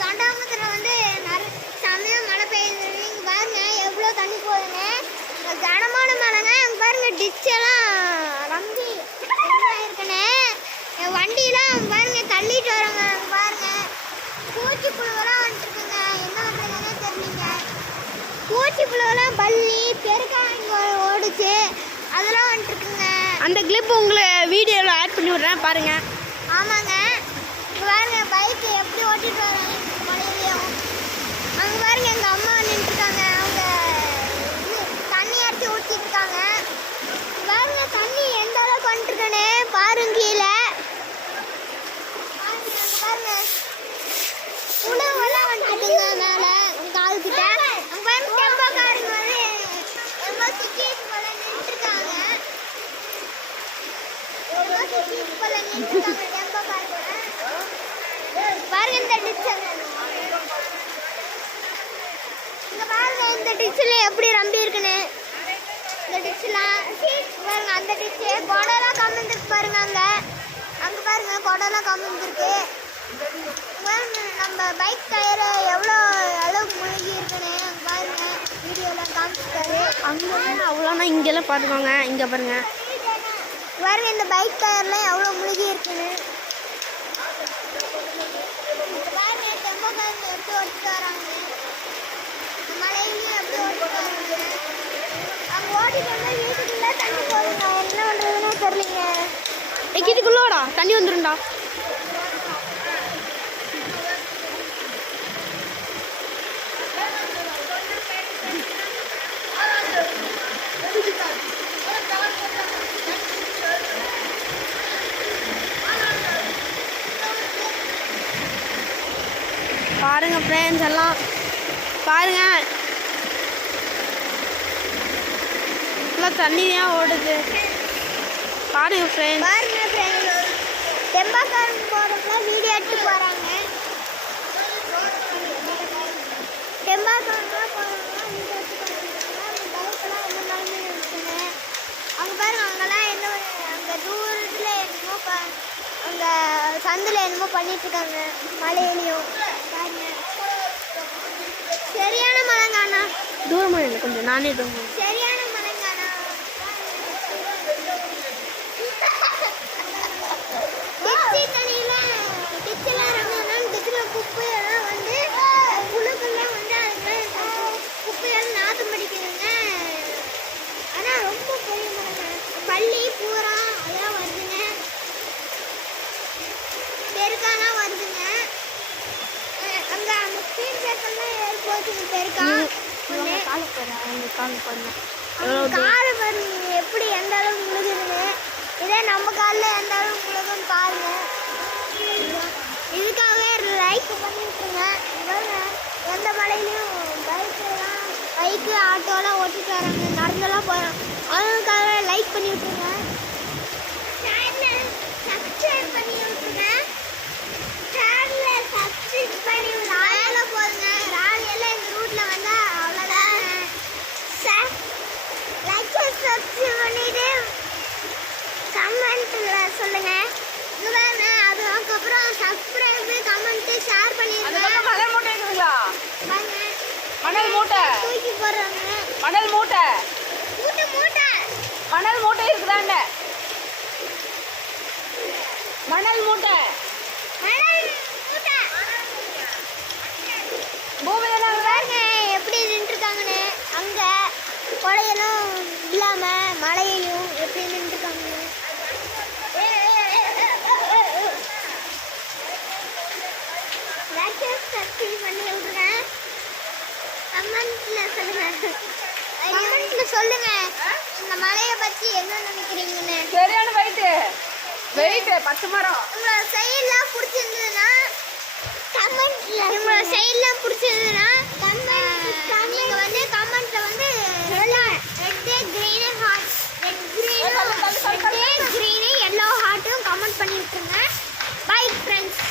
தொண்டாமுத்தூர்ல வந்து செமையா மழை பெய்யுது. இங்க பாருங்க எவ்வளோ தண்ணி போகுதுன்னு. கனமான மழைங்க. அங்கே பாருங்க டிச் எல்லாம் ரம்பி இருக்குன்னு. என் வண்டியெல்லாம் பாருங்க தள்ளிட்டு வராங்க. பாருங்க பூச்சி புழுவெல்லாம் வந்துட்டுருக்குங்க. என்ன பண்ணுறதுன்னே தெரியலங்க. பூச்சி புழுவெல்லாம் பள்ளி பெருக்கா இங்கே ஓடுச்சு. அதெல்லாம் வந்துட்டுருக்குங்க. அந்த கிளிப் உங்களை வீடியோவில் ஆட் பண்ணி விட்றேன் பாருங்க. ஆமாங்க. இங்கே பாருங்க பைக்கு எப்படி ஓட்டிட்டு வரேன் மழையிலையும். அங்கே பாருங்க எங்கள் அம்மா நின்றுருக்காங்க. அவங்க தண்ணி அடிச்சு ஊற்றிட்டு இருக்காங்க. பாருங்க தண்ணி எந்த அளவுக்கு வந்துட்டுருக்கேன்னு பாருங்க. கீழே பாருங்க உணவெல்லாம் வந்துட்டுங்க. மேலே கால்கிட்ட அங்கே பாருங்க தெம்பக்காரங்க வந்து ரொம்ப சுற்றிட்டு போல நின்றுருக்காங்க. பாருங்க இந்த டிச். இங்க பாருங்க இந்த டிச்ல எப்படி ரம்பி இருக்குன்னு. இந்த டிச்லாம் பாருங்க. அந்த டிச் கொடலாம் கம்மிருக்கு பாருங்க. அங்க பாருங்க கொடலாம் கம்மிருக்கு. நம்ம பைக் டயர் எவ்வளோ அளவுக்கு முழுகி இருக்குன்னு அங்கே பாருங்க வீடியோலாம் காமிச்சிட்டாரு. அங்கே அவ்வளோனா இங்கெல்லாம் பார்த்துக்கோங்க. இங்கே பாருங்க பாருங்க இந்த பைக் டயர்லாம் எவ்வளோ முழுகி இருக்குன்னு. பாருங்க டெம்போக்காரங்க எப்படி ஓட்டிட்டு வராங்க. மழையிலையும் எப்படி ஓட்டிட்டு வராங்க. அங்கே ஓட்டிட்டு வந்தால் வீட்டுக்குள்ளே தண்ணி போகுதுங்க. என்ன பண்ணுறதுன்னே தெரியலிங்க. இதுக்குள்ளோடா தண்ணி வந்துடும்டா. பாருங்க ஃப்ரெண்ட்ஸ் எல்லாம் பாருங்க. ஃபுல்லாக தண்ணி தான் ஓடுது பாருங்க ஃப்ரெண்ட்ஸ். பாருங்க ஃப்ரெண்ட்ஸ் டெம்போக்காரங்க போகிறதுலாம் வீடியோ எடுத்து போகிறாங்க. டெம்போக்காரங்களாம் போகிறவங்களாம் வீடியோ எடுத்து போகிறாங்க. பைக்கெல்லாம் என்ன மாதிரி இருக்குங்க. அங்கே பாருங்க அங்கெல்லாம் என்ன அங்கே தூரத்தில் என்னமோ அங்கே சந்தில் என்னமோ பண்ணிட்டுருக்காங்க மழையிலையும். பாருங்க சரியான மழைங்காண்ணா. தூரமாக இல்லை கொஞ்சம் நானே தூரம். சரியான மழைங்காண்ணா. டிச்சு தண்ணியெல்லாம் டிச்செல்லாம் இறங்கணும். டிச்சில் குப்பையெல்லாம் வந்து புழுக்கெல்லாம் வந்து அதுக்கெல்லாம் குப்பையெல்லாம் நாற்றம் படிக்குதுங்க. ஆனால் ரொம்ப பெரிய மழைங்க. பள்ளி பூரா அதெல்லாம் வருதுங்க. பெருக்காலாம் வருதுங்க. அங்கே அந்த ஸ்பீட் பிரேக்கெல்லாம் ஏறி போச்சுங்க பெருக்கா. காலை பாருங்க எப்படி எந்த அளவுக்கு முழுகுதுன்னு. இதே நம்ம காலில் எந்த அளவுக்கு முழுகுன்னு பாருங்க. இதுக்காகவே லைக் பண்ணிட்டுருங்க. எந்த மழையிலையும் பைக்கு ஆட்டோலாம் ஓட்டிட்டு வராங்க. நடந்தெல்லாம் போகிறோம். அவங்களுக்காகவே லைக் பண்ணி விட்டுருங்க. சப்ஸ்கிரைப் பண்ணி விட்டுருங்க. சேனலில் சப்ஸ்கிரைப் பண்ணி ராயல போதுங்க. ராயெல்லாம் இந்த ரூட்டில் வந்தால் அவ்வளோதான். லைக் சப்ஸ்கிரைப் பண்ணிவிட்டு கமெண்ட்டில் சொல்லுங்கள். இதுதாங்க அதுக்கப்புறம் சப்ஸ்கிரைபு கமெண்ட்டு ஷேர் பண்ணிடுங்க. மணல் மூட்டை இருக்குங்களா? மணல் மூட்டை தூக்கி போடுறாங்க. மணல் மூட்டை மூட்டை மூட்டை மணல் மூட்டை இருக்குதாண்ட. மணல் மூட்டை மணல் மூட்டை பூமியெல்லாம் பாருங்க எப்படி நின்றுருக்காங்கன்னு. அங்கே கொடையெல்லாம் இல்லாமல் மழையையும் எப்படி நின்றுருக்காங்கன்னு. சப்ஸ்கிரைப் பண்ணி விட்ருங்க. கமெண்ட்டில் சொல்லுங்கள். கமெண்ட்டில் சொல்லுங்கள் இந்த மழையை பற்றி என்ன நினைக்கிறீங்கன்னு. சரியான வெயிட் 10 மரம். உங்களோட செயல்லாம் பிடிச்சிருந்ததுன்னா கமெண்ட்டில் உங்களோட செயல்லாம் பிடிச்சிருந்ததுன்னா